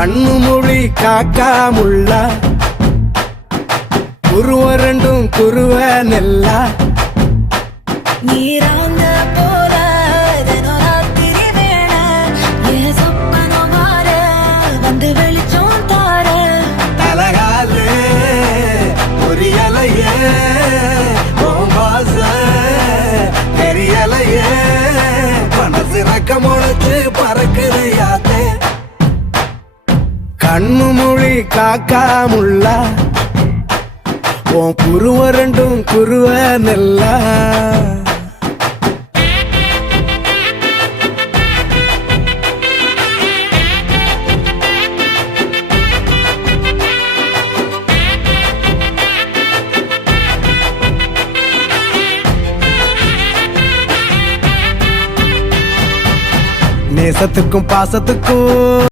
கண்ணு மொழி காக்காமுள்ள குருவரண்டும் குருவ நெல்லா நீராங்க போல தினராத்திரி வேள என் சொப்பனம் மாற வந்து வெளிச்சம் தார தலகாலு பொரியலையே ஓம்பாச தெரியலையே மனசு ரக்க முளைச்சு பறக்குறையாத்தே கண்ணு மொழி காக்காமுள்ள உன் குருவரண்டும் குருவ நெல்லா நேசத்துக்கும் பாசத்துக்கும்